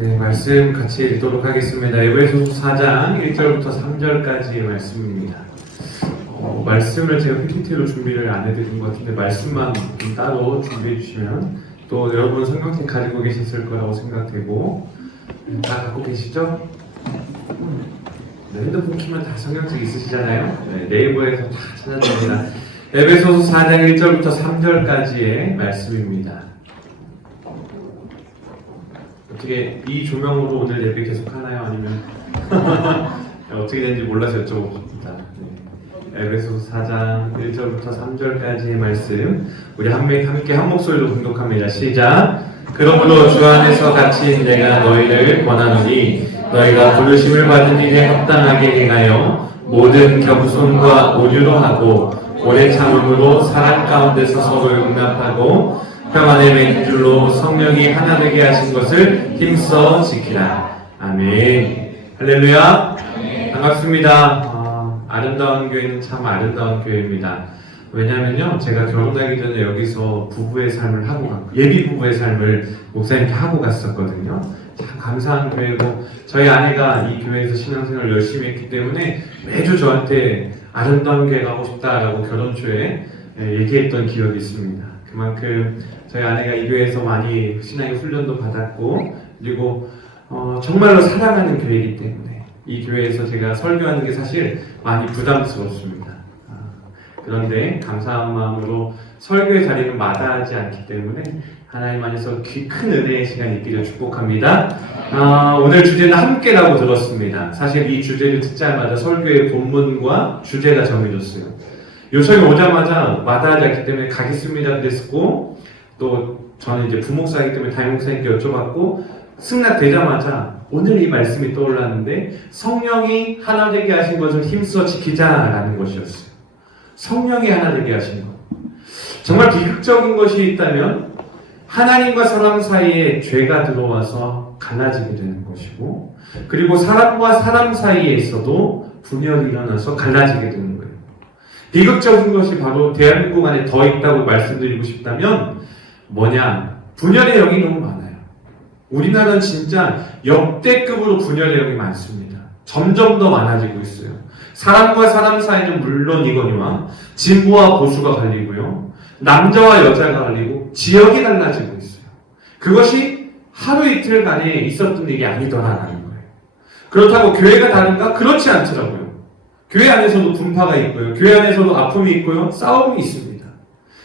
네, 말씀 같이 읽도록 하겠습니다. 에베소서 4장 1절부터 3절까지의 말씀입니다. 말씀을 제가 PPT로 준비를 안 해드린 것 같은데 말씀만 좀 따로 준비해 주시면 또 여러분 성경책 가지고 계셨을 거라고 생각되고 다 갖고 계시죠? 네, 핸드폰 키면 다 성경책 있으시잖아요? 네, 네이버에서 다 찾아줍니다. 에베소서 4장 1절부터 3절까지의 말씀입니다. 어떻게 이 조명으로 오늘 예배 계속 하나요? 아니면 어떻게 되는지 몰라서 여쭤봅니다. 네. 에베소서 4장 1절부터 3절까지의 말씀 우리 함께 한 목소리로 공독합니다. 시작! 그러므로 주 안에서 갇힌 내가 너희를 권하노니 너희가 부르심을 받은 일에 합당하게 행하여 모든 겸손과 온유로 하고 오래 참음으로 사랑 가운데서 서로 용납하고 평안의 맹줄로 성령이 하나 되게 하신 것을 힘써 지키라. 아멘. 할렐루야. 반갑습니다. 아름다운 교회는 참 아름다운 교회입니다. 왜냐면요, 제가 결혼하기 전에 여기서 부부의 삶을 하고 갔고, 예비 부부의 삶을 목사님께 하고 갔었거든요. 참 감사한 교회고, 저희 아내가 이 교회에서 신앙생활을 열심히 했기 때문에 매주 저한테 아름다운 교회 가고 싶다라고 결혼 초에 얘기했던 기억이 있습니다. 그만큼 저희 아내가 이 교회에서 많이 신앙의 훈련도 받았고, 그리고 정말로 사랑하는 교회이기 때문에 이 교회에서 제가 설교하는 게 사실 많이 부담스럽습니다. 그런데 감사한 마음으로 설교의 자리는 마다하지 않기 때문에 하나님 안에서 큰 은혜의 시간이 있기를 축복합니다. 오늘 주제는 함께라고 들었습니다. 사실 이 주제를 듣자마자 설교의 본문과 주제가 정해졌어요. 요청이 오자마자 마다하지 않기 때문에 가겠습니다 그랬고, 또 저는 이제 부목사이기 때문에 담임목사님께 여쭤봤고, 승낙되자마자 오늘 이 말씀이 떠올랐는데 성령이 하나 되게 하신 것을 힘써 지키자라는 것이었어요. 성령이 하나 되게 하신 것. 정말 비극적인 것이 있다면 하나님과 사람 사이에 죄가 들어와서 갈라지게 되는 것이고, 그리고 사람과 사람 사이에 있어도 분열이 일어나서 갈라지게 되는 거예요. 비극적인 것이 바로 대한민국 안에 더 있다고 말씀드리고 싶다면 뭐냐? 분열의 영이 너무 많아요. 우리나라는 진짜 역대급으로 분열의 영이 많습니다. 점점 더 많아지고 있어요. 사람과 사람 사이는 물론이거니와 진보와 보수가 갈리고요. 남자와 여자가 갈리고 지역이 달라지고 있어요. 그것이 하루 이틀간에 있었던 일이 아니더라라는 거예요. 그렇다고 교회가 다른가? 그렇지 않더라고요. 교회 안에서도 분파가 있고요. 교회 안에서도 아픔이 있고요. 싸움이 있습니다.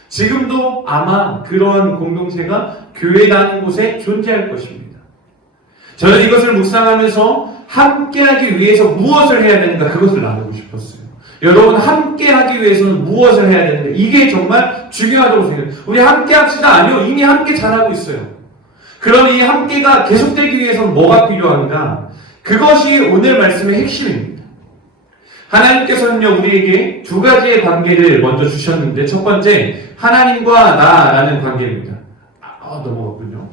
지금도 아마 그러한 공동체가 교회라는 곳에 존재할 것입니다. 저는 이것을 묵상하면서 함께하기 위해서 무엇을 해야 되는가 그것을 나누고 싶었어요. 여러분 함께하기 위해서는 무엇을 해야 되는가 이게 정말 중요하다고 생각해요. 우리 함께합시다. 아니요. 이미 함께 잘하고 있어요. 그럼 이 함께가 계속되기 위해서는 뭐가 필요한가? 그것이 오늘 말씀의 핵심입니다. 하나님께서는요, 우리에게 두 가지의 관계를 먼저 주셨는데, 첫 번째, 하나님과 나라는 관계입니다. 넘어갔군요.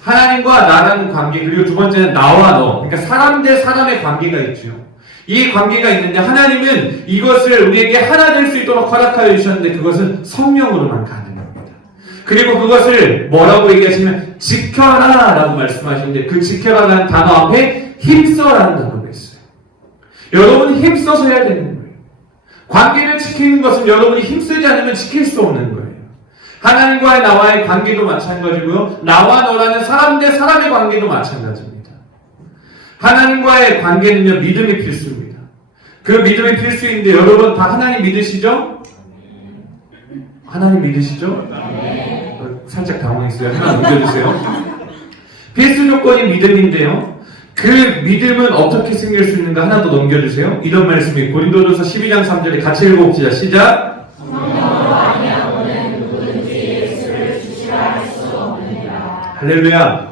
하나님과 나라는 관계, 그리고 두 번째는 나와 너. 그러니까 사람 대 사람의 관계가 있죠. 이 관계가 있는데, 하나님은 이것을 우리에게 하나 될 수 있도록 허락하여 주셨는데, 그것은 성령으로만 가능합니다. 그리고 그것을 뭐라고 얘기하시면, 지켜라! 라고 말씀하시는데, 그 지켜라라는 단어 앞에 힘써라는 단어가 있어요. 여러분이 힘써서 해야 되는 거예요. 관계를 지키는 것은 여러분이 힘쓰지 않으면 지킬 수 없는 거예요. 하나님과의 나와의 관계도 마찬가지고요. 나와 너라는 사람 대 사람의 관계도 마찬가지입니다. 하나님과의 관계는요, 믿음이 필수입니다. 그 믿음이 필수인데 여러분 다 하나님 믿으시죠? 하나님 믿으시죠? 살짝 당황했어요. 하나 넘겨주세요. 필수 조건이 믿음인데요. 그 믿음은 어떻게 생길 수 있는가 하나 더 넘겨주세요. 이런 말씀이 고린도전서 12장 3절에 같이 읽어봅시다. 시작! 성령으로 아니하고는 누구든지 예수를 주시라 할 수 없느니라. 할렐루야.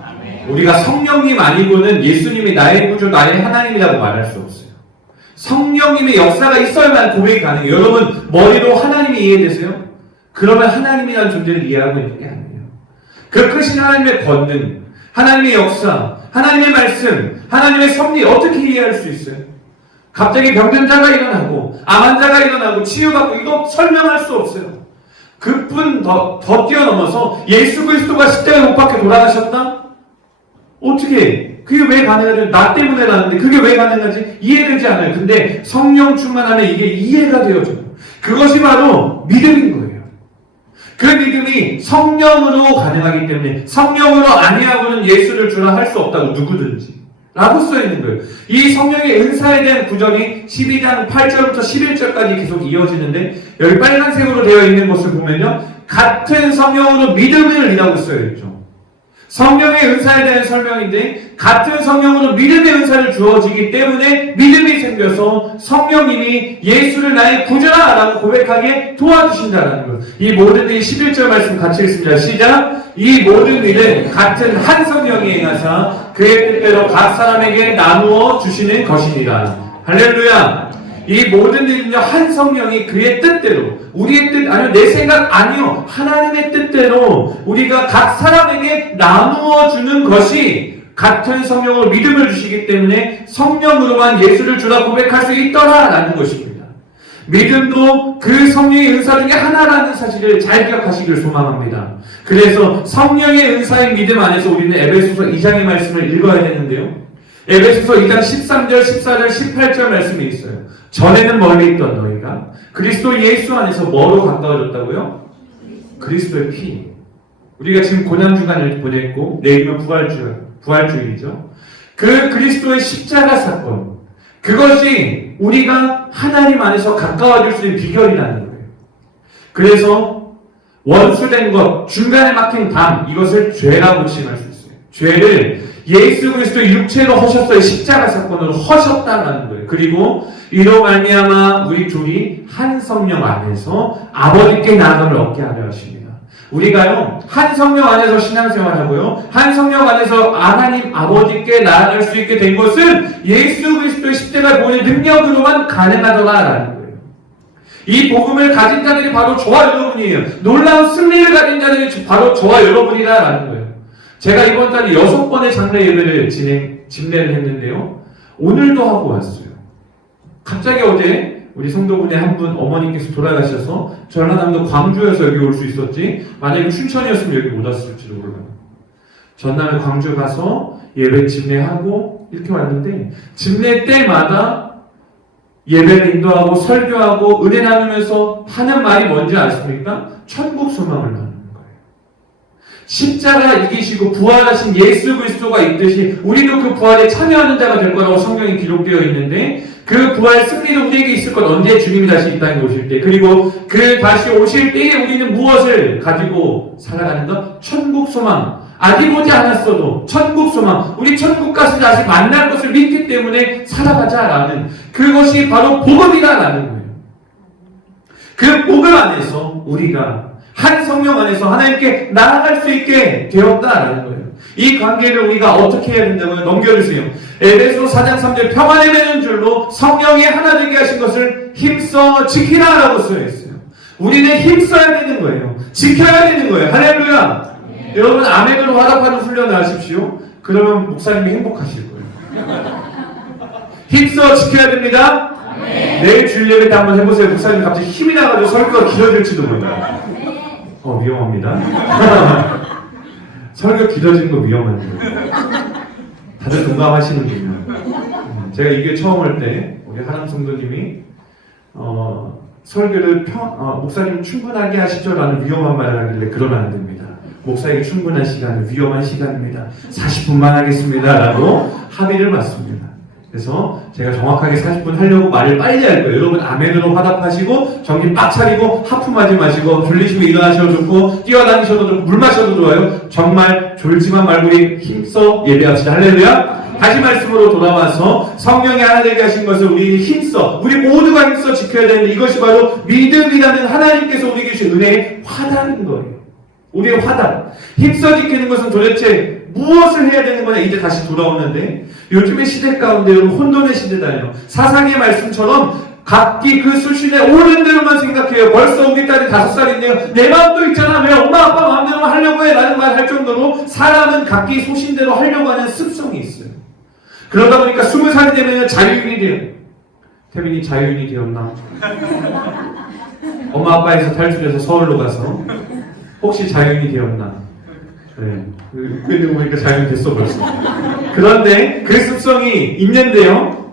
우리가 성령님 아니고는 예수님이 나의 구주, 나의 하나님이라고 말할 수 없어요. 성령님의 역사가 있어야만 고백이 가능해요. 여러분 머리로 하나님이 이해되세요? 그러면 하나님이라는 존재를 이해하고 있는 게 아니에요. 그 크신 하나님의 권능, 하나님의 역사, 하나님의 말씀, 하나님의 섭리 어떻게 이해할 수 있어요? 갑자기 병든 자가 일어나고 암 환자가 일어나고 치유받고 이거 설명할 수 없어요. 그뿐 더 뛰어넘어서 예수 그리스도가 십자가에 못 박혀 돌아가셨다? 어떻게 그게 왜 가능하죠? 나 때문에 나는데 그게 왜 가능하지? 이해되지 않아요. 근데 성령 충만하면 이게 이해가 되어져요. 그것이 바로 믿음인 거예요. 그 믿음이 성령으로 가능하기 때문에 성령으로 아니하고는 예수를 주라 할 수 없다고 누구든지 라고 써있는 거예요. 이 성령의 은사에 대한 구절이 12장 8절부터 11절까지 계속 이어지는데 여기 빨간색으로 되어 있는 것을 보면요, 같은 성령으로 믿음을 이라고 써있죠. 성령의 은사에 대한 설명인데 같은 성령으로 믿음의 은사를 주어지기 때문에 믿음이 생겨서 성령님이 예수를 나의 구주라 라고 고백하게 도와주신다는 거예요. 이 모든 일이 11절 말씀 같이 읽습니다. 시작! 이 모든 일은 같은 한 성령이 행하사 그의 뜻대로 각 사람에게 나누어 주시는 것이니라. 할렐루야! 이 모든 일은요, 한 성령이 그의 뜻대로, 우리의 뜻, 아니요, 내 생각, 아니요, 하나님의 뜻대로 우리가 각 사람에게 나누어 주는 것이 같은 성령으로 믿음을 주시기 때문에 성령으로만 예수를 주라 고백할 수 있더라 라는 것입니다. 믿음도 그 성령의 은사 중에 하나라는 사실을 잘 기억하시길 소망합니다. 그래서 성령의 은사인 믿음 안에서 우리는 에베소서 2장의 말씀을 읽어야 되는데요, 에베소서 2장 13절, 14절, 18절 말씀이 있어요. 전에는 멀리 있던 너희가 그리스도 예수 안에서 뭐로 가까워졌다고요? 그리스도의 피. 우리가 지금 고난주간을 보냈고 내일은 부활주일이죠. 그 그리스도의 십자가 사건, 그것이 우리가 하나님 안에서 가까워질 수 있는 비결이라는 거예요. 그래서 원수된 것, 중간에 막힌 담, 이것을 죄라고 칭할 수 있어요. 죄를 예수 그리스도 육체로 허셨어요. 십자가 사건으로 허셨다라는 거예요. 그리고 이로 말미암아 우리 둘이 한 성령 안에서 아버지께 나아감을 얻게 하려 하십니다. 우리가요, 한 성령 안에서 신앙생활하고요, 한 성령 안에서 하나님 아버지께 나아갈 수 있게 된 것은 예수 그리스도의 십자가 보혈의 능력으로만 가능하더라라는 거예요. 이 복음을 가진 자들이 바로 저와 여러분이에요. 놀라운 승리를 가진 자들이 바로 저와 여러분이다라는 거예요. 제가 이번 달에 6번의 장례 예배를 집례를 했는데요, 오늘도 하고 왔어요. 갑자기 어제 우리 성도분의 한 분 어머니께서 돌아가셔서 전라남도 광주에서 여기 올 수 있었지, 만약에 춘천이었으면 여기 못 왔을지도 몰라요. 전날에 광주 가서 예배 집례하고 이렇게 왔는데, 집례 때마다 예배를 인도하고 설교하고 은혜 나누면서 하는 말이 뭔지 아십니까? 천국 소망을 나누는 거예요. 십자가 이기시고 부활하신 예수 그리스도가 있듯이 우리도 그 부활에 참여하는 자가 될 거라고 성경에 기록되어 있는데, 그 부활 승리도 우리에게 있을 것. 언제 주님이 다시 이 땅에 오실 때, 그리고 그 다시 오실 때에 우리는 무엇을 가지고 살아가는 것? 천국 소망. 아직 오지 않았어도 천국 소망, 우리 천국 가서 다시 만날 것을 믿기 때문에 살아가자라는, 그것이 바로 복음이다라는 거예요. 그 복음 안에서 우리가 한 성령 안에서 하나님께 나아갈 수 있게 되었다라는 거예요. 이 관계를 우리가 어떻게 해야 된다고요? 넘겨주세요. 에베소 4장 3절, 평안에 매는 줄로 성령이 하나 되게 하신 것을 힘써 지키라라고 써있어요. 우리는 힘써야 되는 거예요. 지켜야 되는 거예요. 할렐루야. 네. 여러분 아멘으로 화답하는 훈련을 하십시오. 그러면 목사님이 행복하실 거예요. 힘써 지켜야 됩니다. 네. 내일 주일 예배 때 한번 해보세요. 목사님 갑자기 힘이 나가지고 설교가 길어질지도 몰라요. 위험합니다. 설교 길어진 거 위험한 거예요. 다들 동감하시는군요. 제가 이게 처음 할 때 우리 하남 성도님이 설교를 목사님 충분하게 하시죠? 라는 위험한 말을 하길래 그러면 안 됩니다. 목사에게 충분한 시간은 위험한 시간입니다. 40분만 하겠습니다. 라고 합의를 맞습니다. 그래서 제가 정확하게 40분 하려고 말을 빨리 할 거예요. 여러분 아멘으로 화답하시고 정신 빡 차리고 하품하지 마시고 졸리시면 일어나셔도 좋고 뛰어다니셔도 좋고 물 마셔도 좋아요. 정말 졸지만 말고 우리 힘써 예배합시다. 할렐루야. 다시 말씀으로 돌아와서 성령이 하나 되게 하신 것을 우리 힘써, 우리 모두가 힘써 지켜야 되는데, 이것이 바로 믿음이라는 하나님께서 우리에게 주신 은혜의 화답인 거예요. 우리의 화답. 힘써 지키는 것은 도대체 무엇을 해야 되는 거냐, 이제 다시 돌아오는데, 요즘의 시대 가운데 혼돈의 시대다요. 사상의 말씀처럼 각기 그 수준에 오른 대로만 생각해요. 벌써 우리 딸이 5살인데요. 내 마음도 있잖아. 왜 엄마 아빠 마음대로 하려고 해? 라는 말 할 정도로 사람은 각기 소신대로 하려고 하는 습성이 있어요. 그러다 보니까 20살이 되면 자유인이 돼요. 태민이 자유인이 되었나? 엄마 아빠에서 탈출해서 서울로 가서 혹시 자유인이 되었나? 네. 그러고 보니까 자유는 됐어 벌써. 그런데 그 습성이 있는데요.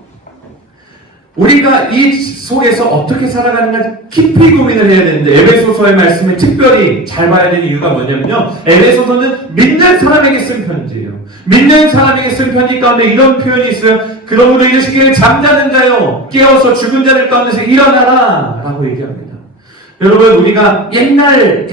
우리가 이 속에서 어떻게 살아가는가 깊이 고민을 해야 되는데 에베소서의 말씀을 특별히 잘 봐야 되는 이유가 뭐냐면요. 에베소서는 믿는 사람에게 쓴 편지예요. 믿는 사람에게 쓴 편지 가운데 이런 표현이 있어요. 그러므로 이르시기를 잠자는 자요 깨어서 죽은 자들 가운데서 일어나라 라고 얘기합니다. 여러분 우리가 옛날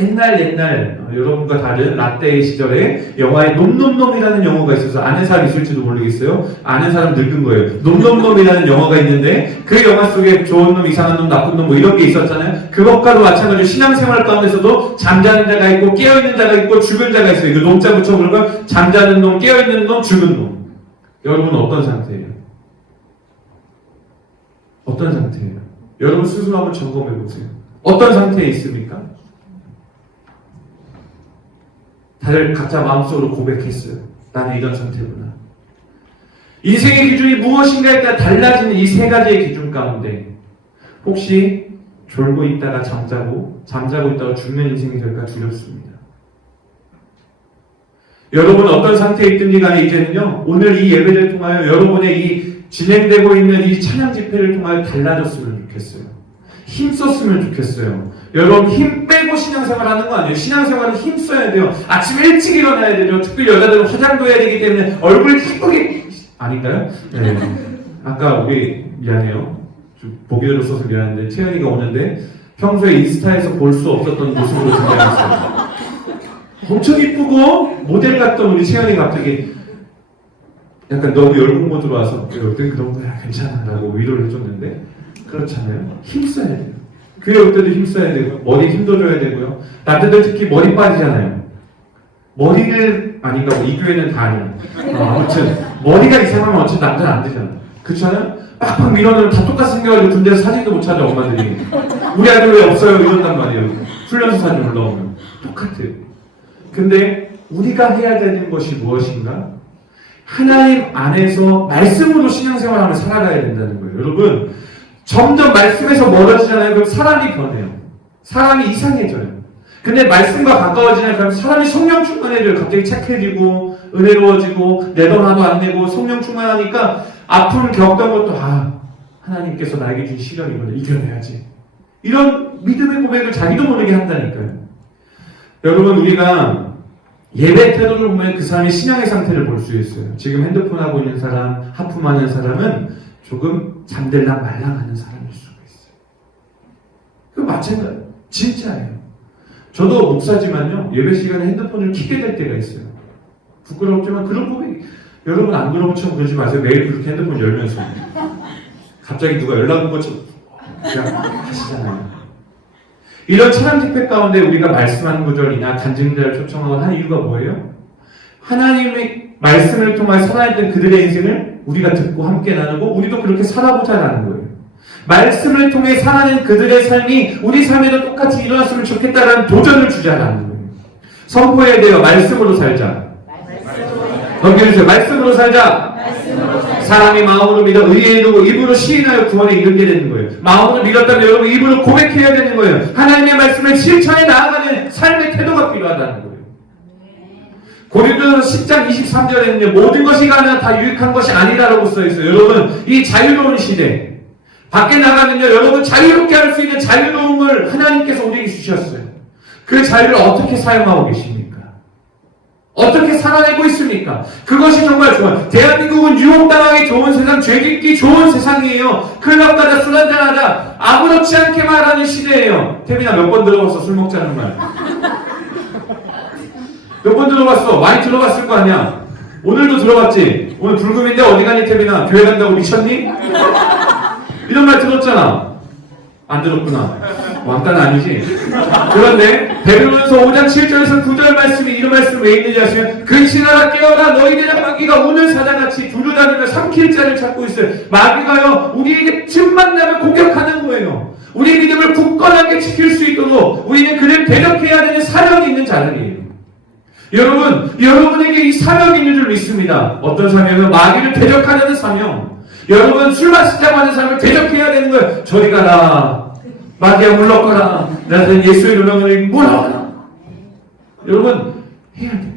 여러분과 다른 라떼 시절에 영화에 놈놈놈이라는 영화가 있어서 아는 사람 있을지도 모르겠어요. 아는 사람 늙은 거예요. 놈놈놈이라는 영화가 있는데 그 영화 속에 좋은 놈, 이상한 놈, 나쁜 놈 뭐 이런 게 있었잖아요. 그것과도 마찬가지로 신앙생활 가운데서도 잠자는 자가 있고 깨어있는 자가 있고 죽은 자가 있어요. 이거 놈자 붙여 부르면 잠자는 놈, 깨어있는 놈, 죽은 놈. 여러분은 어떤 상태예요? 어떤 상태예요? 여러분 스스로 한번 점검해 보세요. 어떤 상태에 있습니까? 다들 각자 마음속으로 고백했어요. 나는 이런 상태구나. 인생의 기준이 무엇인가에 따라 달라지는 이 세 가지의 기준 가운데 혹시 졸고 있다가 잠자고 있다가 죽는 인생이 될까 두렵습니다. 여러분 어떤 상태에 있든지 간에 이제는요. 오늘 이 예배를 통하여 여러분의 이 진행되고 있는 이 찬양 집회를 통하여 달라졌으면 좋겠어요. 힘썼으면 좋겠어요. 여러분 힘 빼고 신앙생활 하는 거 아니에요. 신앙생활은 힘써야 돼요. 아침 일찍 일어나야 되죠. 특별히 여자들은 화장도 해야 되기 때문에 얼굴 예쁘게 아닌가요? 네. 아까 우리 미안해요. 좀 보기로 써서 미안한데 채연이가 오는데 평소에 인스타에서 볼 수 없었던 모습으로 등장했어요. 엄청 이쁘고 모델 같던 우리 채연이가 갑자기 약간 너무 열공 모드로 와서 어떤 그런 거야 괜찮아 라고 위로를 해줬는데 그렇잖아요. 힘써야 돼요. 교회 올 때도 힘써야 되고 머리 힘도 줘야 되고요. 남자들 특히 머리 빠지잖아요. 머리를 아닌가 뭐 이 교회는 다 아니야. 아무튼 머리가 이상하면 어차피 남자는 안 되잖아. 그렇잖아요? 빡빡 밀어넣으면 다 똑같이 생겨가지고 군대에서 사진도 못 찾아 엄마들이. 우리 아들 왜 없어요? 이런단 말이에요. 훈련소 사진 올라오면 똑같아요. 근데 우리가 해야 되는 것이 무엇인가? 하나님 안에서 말씀으로 신앙생활하며 살아가야 된다는 거예요. 여러분 점점 말씀에서 멀어지잖아요. 그럼 사람이 변해요. 사람이 이상해져요. 근데 말씀과 가까워지냐 그럼 사람이 성령 충만해져요. 갑자기 착해지고 은혜로워지고 내돈 하도 안 내고 성령 충만하니까 아픔을 겪던 것도 하나님께서 나에게 준 시련이거든. 이겨내야지. 이런 믿음의 고백을 자기도 모르게 한다니까요. 여러분 우리가 예배 태도를 보면 그 사람의 신앙의 상태를 볼 수 있어요. 지금 핸드폰 하고 있는 사람, 하품하는 사람은 조금 잠들랑 말랑하는 사람일 수가 있어요. 그 마찬가지, 진짜예요. 저도 목사지만요, 예배 시간에 핸드폰을 켜게 될 때가 있어요. 부끄럽지만 그런 고백, 여러분 안 그러고처럼 그러지 마세요. 매일 그렇게 핸드폰 열면서 갑자기 누가 연락 온 것처럼 그냥 하시잖아요. 이런 찬양 집회 가운데 우리가 말씀하는 구절이나 간증자를 초청하고 하는 이유가 뭐예요? 하나님의 말씀을 통해 살아있던 그들의 인생을 우리가 듣고 함께 나누고 우리도 그렇게 살아보자라는 거예요. 말씀을 통해 살아낸 그들의 삶이 우리 삶에도 똑같이 일어났으면 좋겠다라는 도전을 주자라는 거예요. 선포해야 돼요. 말씀으로 살자. 넘겨주세요. 말씀으로 살자. 사람이 마음으로 믿어 의에 이르고 입으로 시인하여 구원에 이르게 되는 거예요. 마음으로 믿었다면 여러분 입으로 고백해야 되는 거예요. 하나님의 말씀을 실천해 나아가는 삶의 태도가 필요하다는 거예요. 고린도전서 10장 23절에는요. 모든 것이 가능한 다 유익한 것이 아니라고 써있어요. 여러분 이 자유로운 시대 밖에 나가면요. 여러분 자유롭게 할 수 있는 자유로움을 하나님께서 우리에게 주셨어요. 그 자유를 어떻게 사용하고 계십니까? 어떻게 살아내고 있습니까? 그것이 정말 좋아요. 대한민국은 유혹당하기 좋은 세상, 죄짓기 좋은 세상이에요. 클럽 가자, 술 한잔하자, 아무렇지 않게 말하는 시대예요. 태빈아 몇 번 들어봤어? 술 먹자는 말. 몇 번 들어봤어? 많이 들어봤을 거 아니야? 오늘도 들어봤지? 오늘 불금인데 어디 가니 태빈아? 교회 간다고 미쳤니? 이런 말 들었잖아. 안 들었구나. 왕따는 아니지. 그런데 베드로전서 5장 7절에서 9절 말씀이 이런 말씀 왜 있는지 아시면 근신하라 깨어라 너희들의 마귀가 오늘 사자같이 두루다니며 삼킬 자를 찾고 있어요. 마귀가요 우리에게 틈만 나면 공격하는 거예요. 우리의 믿음을 굳건하게 지킬 수 있도록 우리는 그를 대적해야 되는 사명이 있는 자들이에요. 여러분 여러분에게 이 사명이 있는 줄 믿습니다. 어떤 사명은 마귀를 대적하려는 사명. 여러분 술 마시자고 하는 사람을 대적해야 되는 거예요. 저리 가라. 마귀야 물러가라. 나는 예수의 누명을 물러가라. 여러분 해야 돼요.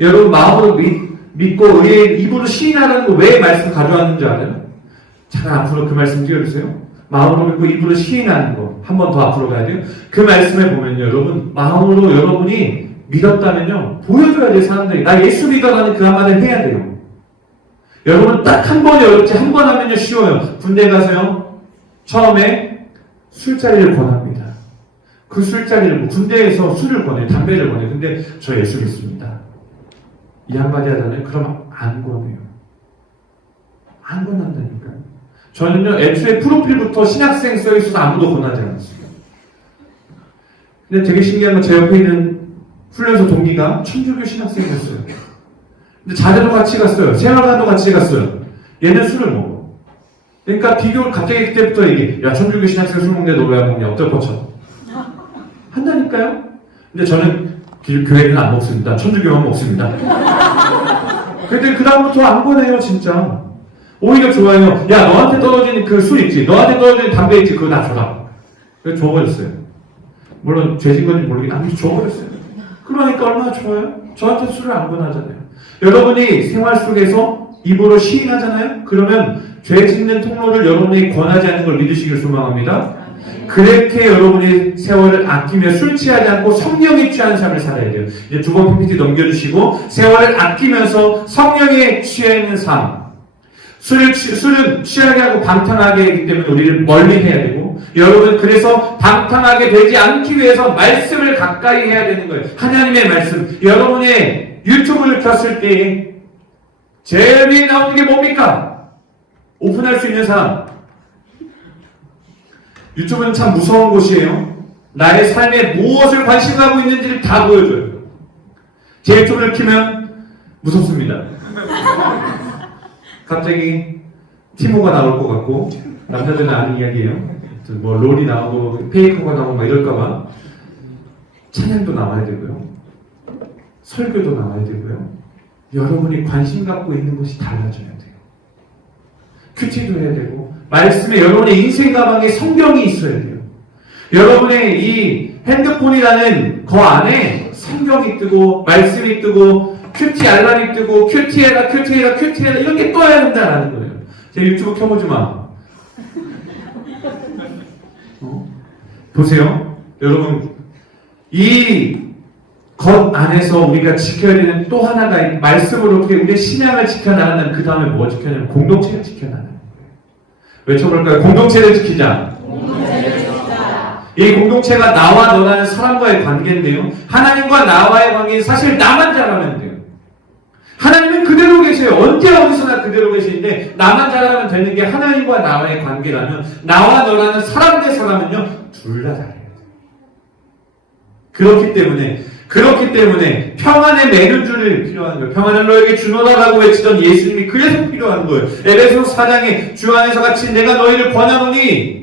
여러분 마음으로 믿고 입으로 시인하는 거 왜 말씀 가져왔는지 알아요? 잠깐 앞으로 그 말씀 띄워주세요. 마음으로 믿고 입으로 시인하는 거 한 번 더 앞으로 가야 돼요. 그 말씀에 보면요, 여러분 마음으로 여러분이 믿었다면요 보여줘야 돼요. 사람들이 나 예수 믿어라는 그 한마디를 해야 돼요. 여러분 딱 한 번이 어렵지 한 번 하면요 쉬워요. 군대 가서요 처음에 술자리를 권합니다. 그 술자리를 군대에서 술을 권해요. 담배를 권해요. 근데 저 예수 믿습니다. 이 한마디 하잖아요. 그럼 안 권해요. 안 권한다니까요. 저는요 애초에 프로필부터 신학생 써있어서 아무도 권하지 않았어요. 근데 되게 신기한 건 제 옆에 있는 훈련소 동기가 천주교 신학생이었어요. 근데 자대도 같이 갔어요. 생활관도 같이 갔어요. 얘는 술을 먹어. 그러니까 비교를 갑자기 그때부터 얘기해. 야 천주교 신학생 술 먹는데 너 왜 안 먹냐? 어떨 거쳐? 한다니까요? 근데 저는 교회는 안 먹습니다. 천주교만 먹습니다. 근데 그 다음부터 안 권해요 진짜. 오히려 좋아요. 야 너한테 떨어지는 그 술 있지? 너한테 떨어지는 담배 있지? 그거 나 줘라. 그래서 줘버렸어요. 물론 죄진 건지 모르겠는데 아무튼 줘버렸어요. 그러니까 얼마나 좋아요? 저한테 술을 안 권하잖아요. 여러분이 생활 속에서 입으로 시인하잖아요? 그러면 죄 짓는 통로를 여러분이 권하지 않는 걸 믿으시길 소망합니다. 그렇게 여러분이 세월을 아끼며 술 취하지 않고 성령에 취하는 삶을 살아야 돼요. 이제 두 번 PPT 넘겨주시고 세월을 아끼면서 성령에 취해 있는 삶. 술은 취하게 하고 방탕하게 하기 때문에 우리를 멀리 해야 되고 여러분 그래서 방탕하게 되지 않기 위해서 말씀을 가까이 해야 되는 거예요. 하나님의 말씀. 여러분의 유튜브를 켰을 때 제일 위에 나오는 게 뭡니까? 오픈할 수 있는 사람. 유튜브는 참 무서운 곳이에요. 나의 삶에 무엇을 관심 가고 있는지를 다 보여줘요. 제 유튜브를 키면 무섭습니다. 갑자기 티모가 나올 것 같고 남자들은 아는 이야기예요. 뭐 롤이 나오고 페이커가 나오고 막 이럴까봐 찬양도 나와야 되고요. 설교도 나와야 되고요. 여러분이 관심 갖고 있는 것이 달라져야 돼요. 큐티도 해야 되고 말씀에 여러분의 인생 가방에 성경이 있어야 돼요. 여러분의 이 핸드폰이라는 거 안에 성경이 뜨고 말씀이 뜨고 큐티 알람이 뜨고 큐티해라 이런 게 떠야 된다라는 거예요. 제 유튜브 켜보지 마. 보세요. 여러분 이 것 안에서 우리가 지켜야 되는 또 하나가 말씀으로 어떻게 우리의 신앙을 지켜나가는 그 다음에 뭐 지켜냐면 공동체를 지켜나가는 거예요. 외쳐볼까요? 공동체를 지키자. 이 공동체가 나와 너라는 사람과의 관계인데요. 하나님과 나와의 관계는 사실 나만 잘하면 돼요. 하나님은 그대로 계세요. 언제 어디서나 그대로 계시는데 나만 잘하면 되는 게 하나님과 나와의 관계라면 나와 너라는 사람 대 사람은요. 둘 다 잘해야 돼요. 그렇기 때문에 평안의 매는주를 필요한 거예요. 평안을 너에게 주노라라고 외치던 예수님이 그래서 필요한 거예요. 에베소서 4장에 주 안에서 같이 내가 너희를 권하노니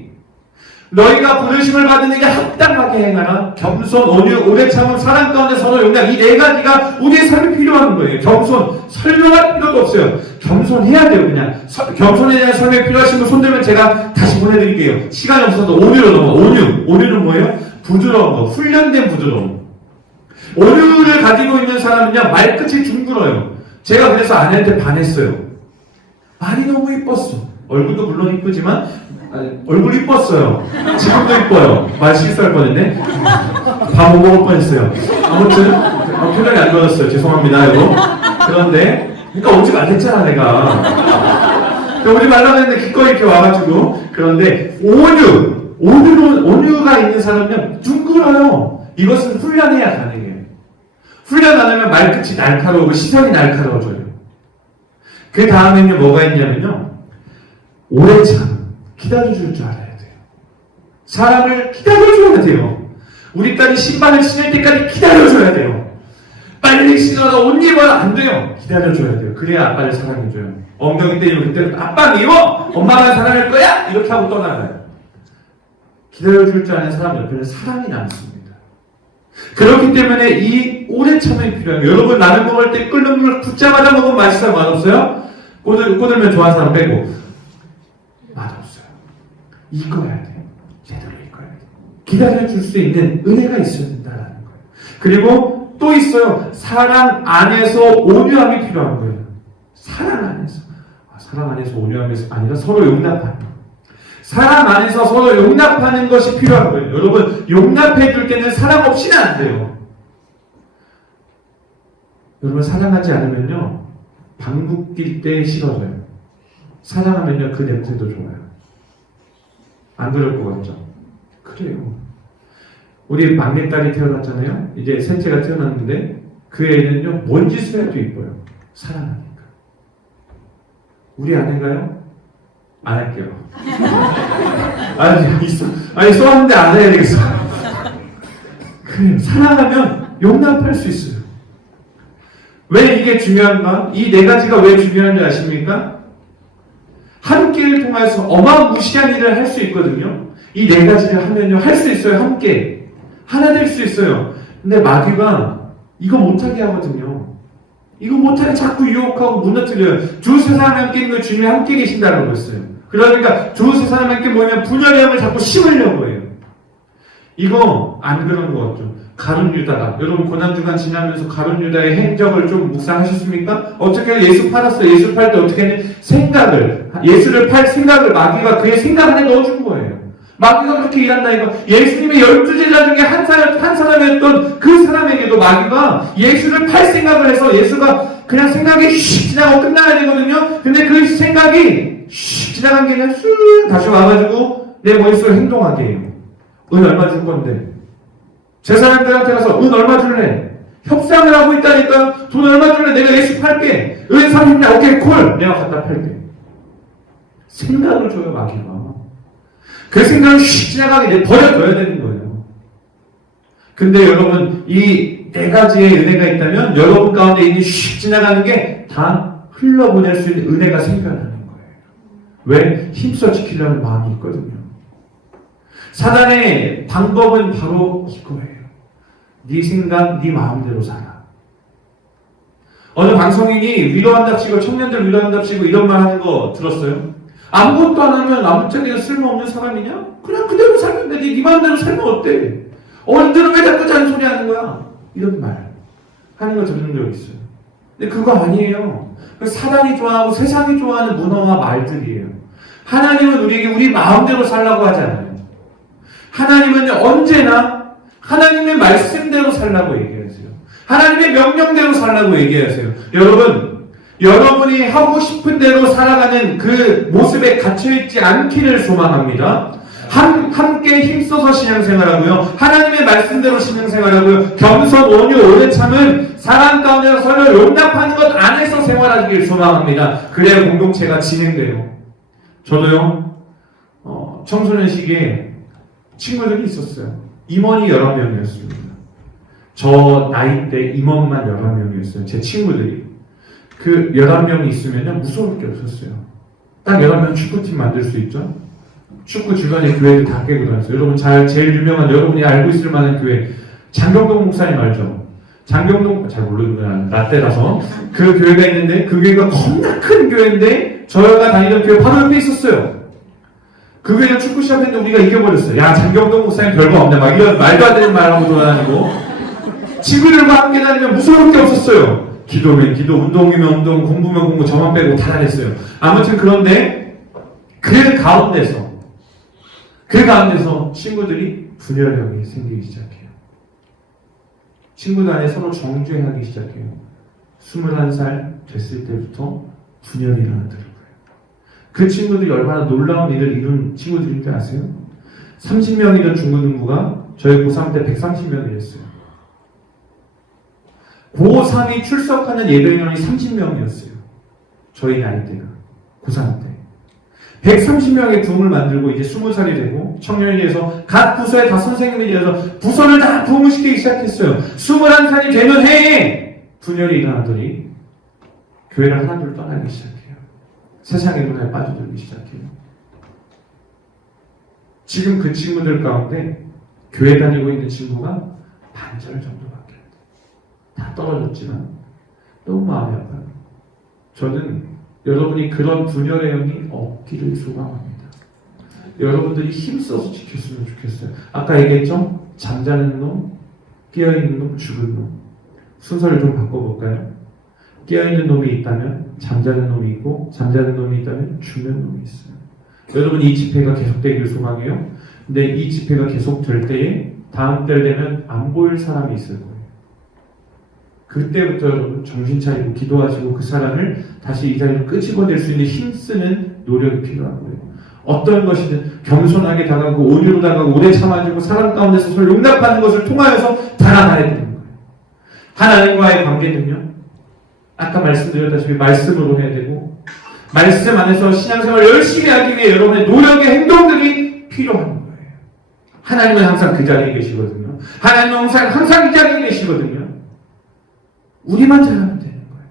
너희가 부르심을 받은 일에 합당하게 행하라. 겸손, 온유, 오래 참음, 사랑 가운데 서로 용납. 이 네 가지가 우리의 삶에 필요한 거예요. 겸손, 설명할 필요도 없어요. 겸손해야 돼요. 그냥 겸손에 대한 설명이 필요하신 분 손들면 제가 다시 보내드릴게요. 시간이 없어서 온유로 넘어. 온유는 뭐예요? 부드러운 거, 훈련된 부드러움. 온유를 가지고 있는 사람은요 말끝이 둥글어요. 제가 그래서 아내한테 반했어요. 말이 너무 이뻤어. 얼굴도 물론 이쁘지만 얼굴 이뻤어요. 지금도 이뻐요. 말 실수할 뻔했네. 밥 못 먹을 뻔했어요. 아무튼 표정이 안 좋았어요. 죄송합니다 여러분. 그런데 그러니까 오지 말랬잖아 내가. 오지 말라고 했는데 기꺼이 이렇게 와가지고. 그런데 온유가 있는 사람은 둥글어요. 이것은 훈련해야 가능해요. 훈련 안 하면 말끝이 날카로우고 시선이 날카로워져요. 그 다음에는 뭐가 있냐면요. 오래 참 기다려줄 줄 알아야 돼요. 사람을 기다려줘야 돼요. 우리 딸이 신발을 신을 때까지 기다려줘야 돼요. 빨리 신어라 옷 입어라 안 돼요. 기다려줘야 돼요. 그래야 아빠를 사랑해줘요. 엉덩이 때리면 그때는 아빠 미워? 엄마만 사랑할 거야? 이렇게 하고 떠나가요. 기다려줄 줄 아는 사람 옆에는 사랑이 남습니다. 그렇기 때문에 이 오래 참음이 필요한 거예요. 여러분 라면 먹을 때 끓는 물을 붓자마자 먹으면 맛있어요? 맛없어요? 꼬들면 좋아하는 사람 빼고 맛없어요. 익어야 돼요. 제대로 익어야 돼요. 기다려줄 수 있는 은혜가 있어야 된다는 거예요. 그리고 또 있어요. 사랑 안에서 온유함이 필요한 거예요. 사랑 안에서. 사랑 안에서 온유함이 아니라 서로 용납하는. 사랑 안에서 서로 용납하는 것이 필요한 거예요. 여러분, 용납해 줄 때는 사랑 없이는 안 돼요. 여러분, 사랑하지 않으면요, 방귀 낄 때 싫어져요. 사랑하면요, 그 냄새도 좋아요. 안 그럴 것 같죠? 그래요. 우리 막내딸이 태어났잖아요. 이제 셋째가 태어났는데 그 애는요, 뭔 짓을 해도 이뻐요. 사랑하니까. 우리 아내가요? 안 할게요. 아니, 써왔는데 안 해야 되겠어. 그래요. 사랑하면 용납할 수 있어요. 왜 이게 중요한가? 이 네 가지가 왜 중요한지 아십니까? 함께를 통해서 어마무시한 일을 할 수 있거든요. 이 네 가지를 하면요, 할 수 있어요. 함께. 하나 될 수 있어요. 근데 마귀가 이거 못하게 하거든요. 이거 못하게 자꾸 유혹하고 무너뜨려요. 두세 사람 함께 있는 거 주님이 함께 계신다고 했어요. 그러니까 두세 사람 함께 모이면 분열의 영을 자꾸 심으려고 해요. 이거 안 그런 것 같죠? 가룟 유다가, 여러분 고난주간 지나면서 가룟 유다의 행적을 좀 묵상하셨습니까? 어떻게 예수 팔았어요? 예수 팔 때 어떻게 했냐? 예수를 팔 생각을 마귀가 그의 생각 안에 넣어준 거예요. 마귀가 그렇게 일한다 이거. 예수님의 12제자 중에 한 사람이었던 그 사람에게도 마귀가 예수를 팔 생각을 해서 예수가 그냥 생각이 슉 지나가고 끝나야 되거든요. 근데 그 생각이 슉 지나간 게 그냥 쑥 다시 와가지고 내 머릿속에 행동하게 해요. 은 얼마 줄 건데? 제사장들한테 가서 은 얼마 줄래? 협상을 하고 있다니까. 돈 얼마 줄래? 내가 예수 팔게. 은 30냥 오케이 콜. 내가 갖다 팔게. 생각을 줘요 마귀가. 그 생각을 휙 지나가게 버려둬야 되는 거예요. 근데 여러분, 이 네 가지의 은혜가 있다면 여러분 가운데 있는 휙 지나가는 게 다 흘러보낼 수 있는 은혜가 생겨나는 거예요. 왜? 힘써 지키려는 마음이 있거든요. 사단의 방법은 바로 이거예요. 네 생각, 네 마음대로 살아. 어느 방송인이 위로한답시고 청년들 위로한답시고 이런 말 하는 거 들었어요? 아무것도 안 하면 아무짝에도 쓸모없는 사람이냐? 그냥 그대로 살면 되지. 네 마음대로 살면 어때? 어른들은 왜 자꾸 잔소리 하는 거야? 이런 말 하는 거 들은 적 있어요. 근데 그거 아니에요. 사단이 좋아하고 세상이 좋아하는 문화와 말들이에요. 하나님은 우리에게 우리 마음대로 살라고 하지 않아요. 하나님은 언제나 하나님의 말씀대로 살라고 얘기하세요. 하나님의 명령대로 살라고 얘기하세요. 여러분이 하고 싶은 대로 살아가는 그 모습에 갇혀있지 않기를 소망합니다. 함께 힘써서 신앙생활하고요. 하나님의 말씀대로 신앙생활하고요. 겸손, 온유, 오래 참은 사랑 가운데서 서로 용납하는 것 안에서 생활하기를 소망합니다. 그래야 공동체가 진행돼요. 저도요, 청소년 시기에 친구들이 있었어요. 임원이 11명이었습니다. 저 나이 때 임원만 11명이었어요. 제 친구들이. 그 11명이 있으면요, 무서울 게 없었어요. 딱 11명 축구팀 만들 수 있죠? 축구 주변에 교회를 다 깨고 다녔어요. 여러분 제일 유명한, 여러분이 알고 있을 만한 교회, 장경동 목사님 알죠? 장경동, 잘 모르는구나. 나 때라서. 그 교회가 있는데, 그 교회가 겁나 큰 교회인데, 저희가 다니던 교회 바로 옆에 있었어요. 그 교회가 축구 시합했는데 우리가 이겨버렸어요. 야, 장경동 목사님 별거 없네. 막 이런 말도 안 되는 말 하고 돌아다니고. 친구들과 함께 다니면 무서울 게 없었어요. 기도면 기도, 운동이면 운동, 공부면 공부, 저만 빼고 다 잘했어요. 아무튼 그런데 그 가운데서 친구들이 분열력이 생기기 시작해요. 친구들 안에 서로 정죄하기 시작해요. 21살 됐을 때부터 분열이 일어나더라고요. 그 친구들이 얼마나 놀라운 일을 이룬 친구들인지 아세요? 30명이던 중고등부가 저희 고3 때 130명이 됐어요. 고3이 출석하는 예배인원이 30명이었어요. 저희 나이 때가. 고3 때. 130명의 부흥을 만들고 이제 20살이 되고 청년이 돼서 각 부서에 다 선생님이 되어서 부서를 다 부흥을 시키기 시작했어요. 21살이 되는 해에 분열이 일어나더니 교회를 하나둘 떠나기 시작해요. 세상의 문화에 빠져들기 시작해요. 지금 그 친구들 가운데 교회 다니고 있는 친구가 반절 정도밖에 안 돼요. 다 떨어졌지만 너무 마음이 아파요. 저는 여러분이 그런 분열의 영이 없기를 소망합니다. 여러분들이 힘써서 지켰으면 좋겠어요. 아까 얘기했죠? 잠자는 놈, 깨어있는 놈, 죽은 놈. 순서를 좀 바꿔볼까요? 깨어있는 놈이 있다면 잠자는 놈이 있고, 잠자는 놈이 있다면 죽는 놈이 있어요. 여러분, 이 집회가 계속되기를 소망해요. 근데 이 집회가 계속될 때에 다음 달 되면 안 보일 사람이 있을 거예요. 그때부터 여러분 정신 차리고 기도하시고 그 사람을 다시 이 자리로 끄집어낼 수 있는 힘쓰는 노력이 필요한 거예요. 어떤 것이든 겸손하게 다가가고 온유로 다가가고 오래 참아주고 사람 가운데서 서로 용납하는 것을 통하여서 달아나야 되는 거예요. 하나님과의 관계는요, 아까 말씀드렸다시피 말씀으로 해야 되고, 말씀 안에서 신앙생활을 열심히 하기 위해 여러분의 노력의 행동들이 필요한 거예요. 하나님은 항상 그 자리에 계시거든요. 하나님은 항상 이 자리에 계시거든요. 우리만 잘하면 되는 거예요.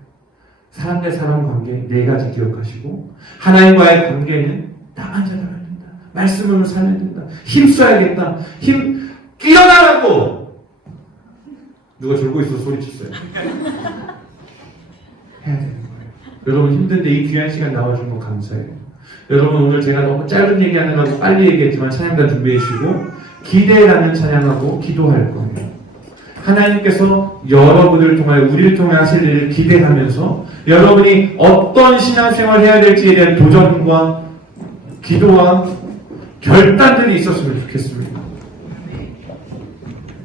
사람 대 사람 관계 네 가지 기억하시고, 하나님과의 관계는 나만 잘하면 된다. 말씀으로 살려야 된다. 힘써야겠다. 깨어나라고! 누가 졸고 있어서 소리쳤어요. 해야 되는 거예요. 여러분 힘든데 이 귀한 시간 나와준 거 감사해요. 여러분 오늘 제가 너무 짧은 얘기하느라고 빨리 얘기했지만 찬양단 준비해 주시고 기대라는 찬양하고 기도할 거예요. 하나님께서 여러분을 통하여 우리를 통해 하실 일을 기대하면서 여러분이 어떤 신앙생활을 해야 될지에 대한 도전과 기도와 결단들이 있었으면 좋겠습니다.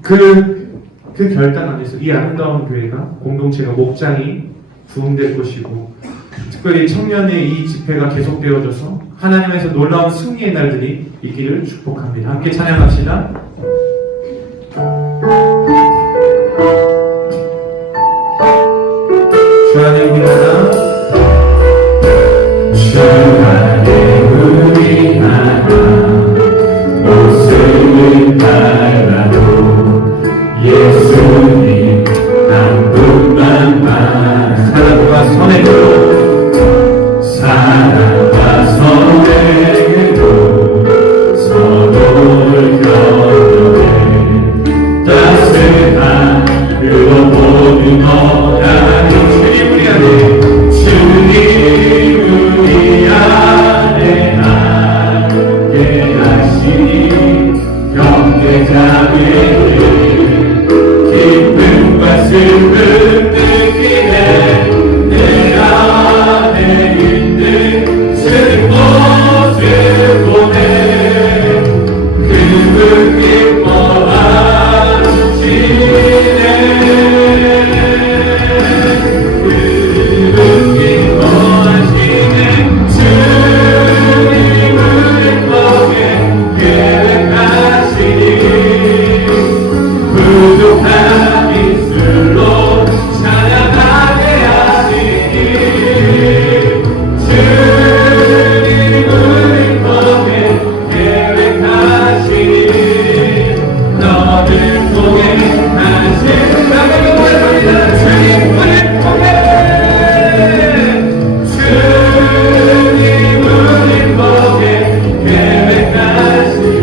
그 결단 안에서 이 아름다운 교회가 공동체가 목장이 부흥될 것이고, 특별히 청년의 이 집회가 계속되어져서 하나님에서 놀라운 승리의 날들이 있기를 축복합니다. 함께 찬양합시다. 주 안에 우리 하나, 주 안에 우리 하나, 모습을 달라도 예수님 한 분만 사랑과 선행으로, 사랑과 선행으로 서로를 곁들여 따스한 그로 모든 어라니 주님 우리 안에, 주님 우리 안에 함께 하시니 형제자매들 기쁨과 슬픔 느끼네. 내 안에 있는 그 모습 보내 그분 기뻐하시네. 그분 기뻐하시네. 주님을 통해 계획하시니 부족한 입술로 찬양하게 하시니 주님을 통해 계획하시니 너를 통해 하신 나에게 고백합니다. 주님을 통해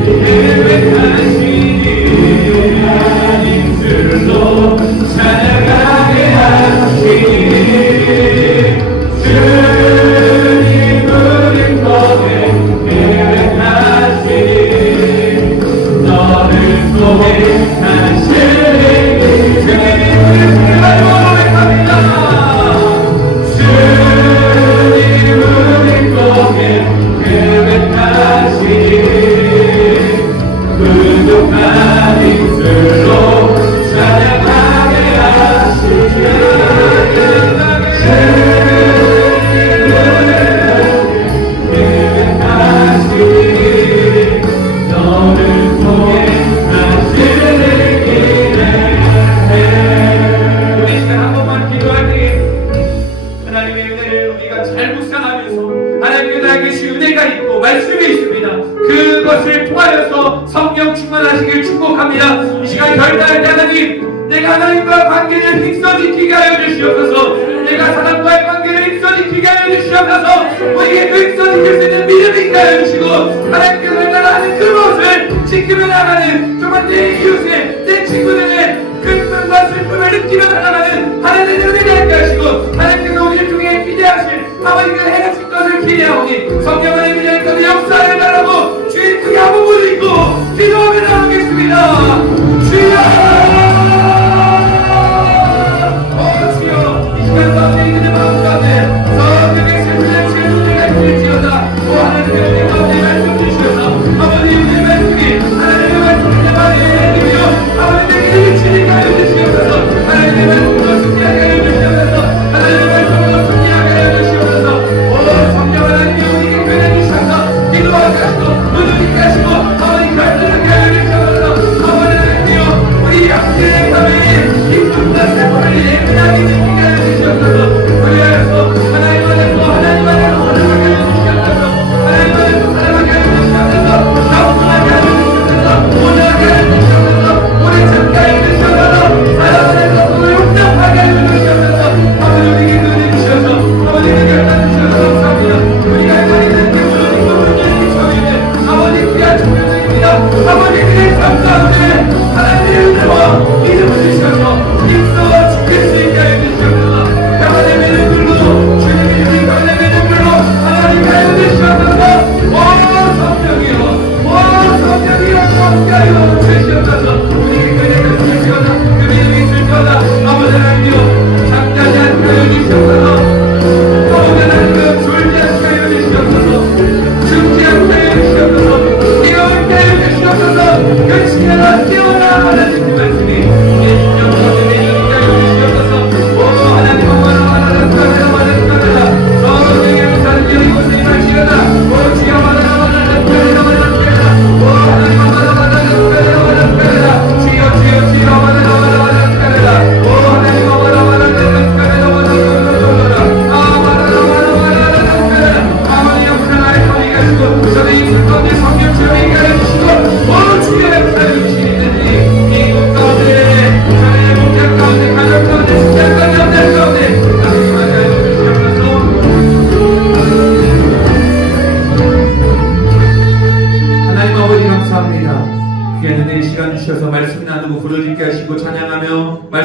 주님을 통해 계획하시니 입술로 찬양하게 하시니 주님을 통해 계획하시니 너를 통해 하시니 주님을 고백합니다. 주님을 통해 계획하시니 부족한 입술로 찬양하게 하시니 너를 통해 하시는 길에 우리 시간 한 번만 기도하니 하나님의 은혜를 우리가 잘 묵상하면서 하나님의 나에게 주신 은혜가 있고 말씀이 있습니다. 그것을 통하여서 성령 충만하시길 축복합니다. 이 시간 결단할 때 하나님, 내가 하나님과 관계를 힘써지키게 하여 주시옵소서. 내가 사람과의 관계를 힘써지키게 하여 주시옵소서. 우리에게 그 힘써지킬 수 있는 믿음이 있게 하여 주시고 하나님께서 나라는 그것을 지키며 나가는 정말 내 이웃의 내 친구들의 근심과 슬픔을 느끼며 나가는 하나님의 은혜를 있게 하시고 하나님께서 우리를 통해 기대하실 아버지가 해주실 것을 기대하오니 성령 하나님의 자리까지 역사를 바라고 주의 크게 한번 부르고 기도하며 나가겠습니다. 주여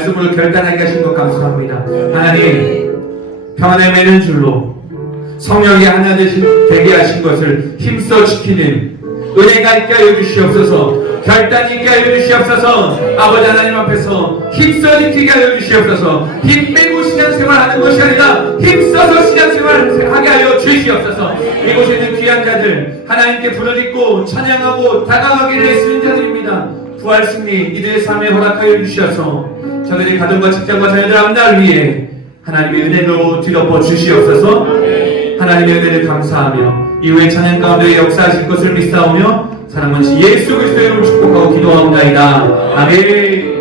말씀으로 결단하게 하신 것 감사합니다. 하나님, 평안에 매는 줄로 성령이 하나 되게 하신 것을 힘써 지키는 은혜가 있게 하여 주시옵소서. 결단이 있게 하여 주시옵소서. 아버지 하나님 앞에서 힘써 지키게 하여 주시옵소서. 힘빼고 신앙생활하는 것이 아니라 힘써서 신앙생활을 하게 하여 주시옵소서. 이곳에 있는 귀한 자들, 하나님께 부르짖고 찬양하고 다가가기를 애쓰는 자들입니다. 부활 승리 이들의 삶에 허락하여 주시옵소서. 저들의 가정과 직장과 자녀들 앞날 위해 하나님의 은혜로 뒤덮어 주시옵소서. 하나님의 은혜를 감사하며 이후에 찬양 가운데 역사하실 것을 믿사오며 사랑하신 예수 그리스도의 이름으로 축복하고 기도하옵나이다. 아멘.